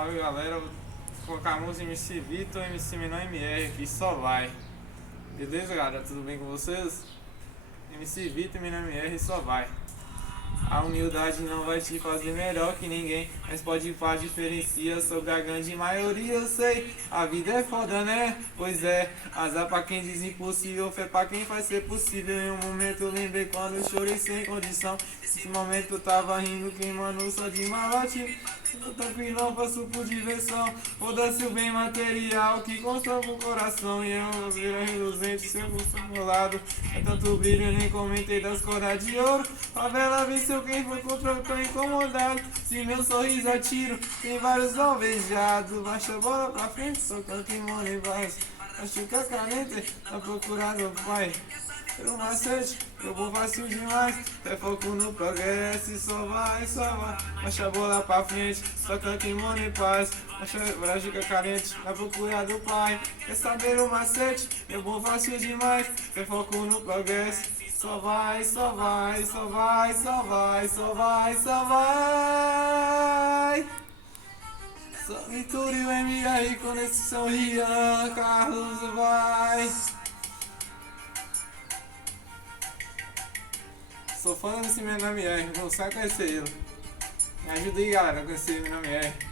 Salve galera, vou colocar a música MC Vitor, MC Menor MR aqui, só vai. Beleza galera, tudo bem com vocês? MC Vitor, Menor MR, só vai. A humildade não vai te fazer melhor que ninguém, mas pode pá, diferencia sobre a grande maioria, eu sei. A vida é foda, né? Pois é, azar pra quem diz impossível, fé pra quem faz ser possível. Em um momento eu lembrei quando eu chorei sem condição. Nesse momento eu tava rindo, queimando só de malote. Eu tranquilão, passo por diversão. Foda-se o bem material que constrói o coração. E eu viro reluzente, seu gosto ao meu lado. É tanto brilho, eu nem comentei das cordas de ouro. Favela venceu quem foi contra o tô incomodado. Se meu sorriso é tiro, tem vários alvejados. Baixa a bola pra frente, só canto em mão e voz. Acho que a caneta tá procurando o pai. Eu macete, eu vou fácil demais. É foco no progresso e só vai, só vai. Baixa a bola pra frente, só canta em mano e paz. Baixa a carente, na procura do pai. Quer saber o macete? Eu vou fácil demais. É foco no progresso. Só vai, só vai, só vai, só vai, só vai, só vai. Só Vitor e o MR, conexão Rian, Carlos vai. Sou fã desse Menor MR, vou só conhecer ele. Me ajuda aí galera a conhecer o Menor MR.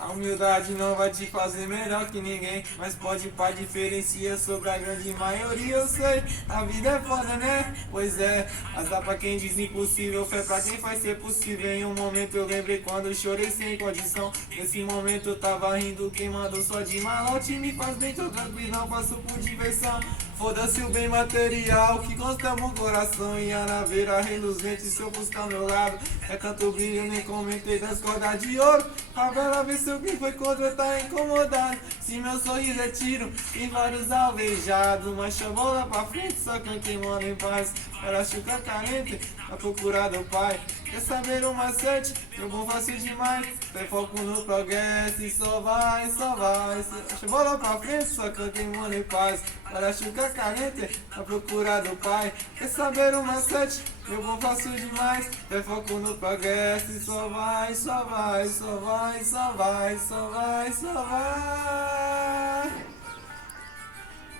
A humildade não vai te fazer melhor que ninguém, mas pode pá, diferencia sobre a grande maioria, eu sei. A vida é foda, né? Pois é, azar pra quem diz impossível, fé pra quem faz ser possível. Em um momento eu lembrei quando eu chorei sem condição. Nesse momento eu tava rindo, queimando só de malote. Me faz bem, tô tranquilão, passo por diversão. Foda-se o bem material que consta no coração. E a naveira reluzente, se eu buscar ao meu lado. É tanto brilho, nem comentei das cordas de ouro. Favela venceu quem foi contra, tá incomodado. Se meu sorriso é tiro, tem vários alvejados. Mancha a bola pra frente, só quem mora em paz. Para chucar carente, a procura do pai. Quer saber o macete? Eu vou fácil demais. Tem foco no progresso e só vai, só vai. Mancha a bola pra frente, só quem mora em paz. Para chucar carente, a procura do pai. Quer saber o macete? Eu vou fácil demais. Tem foco no progresso e só vai, só vai, só vai, só vai, só vai, só vai.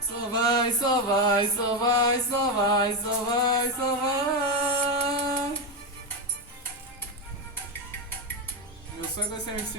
Só vai, só vai, só vai, só vai, só vai, só vai. Eu só gostei desse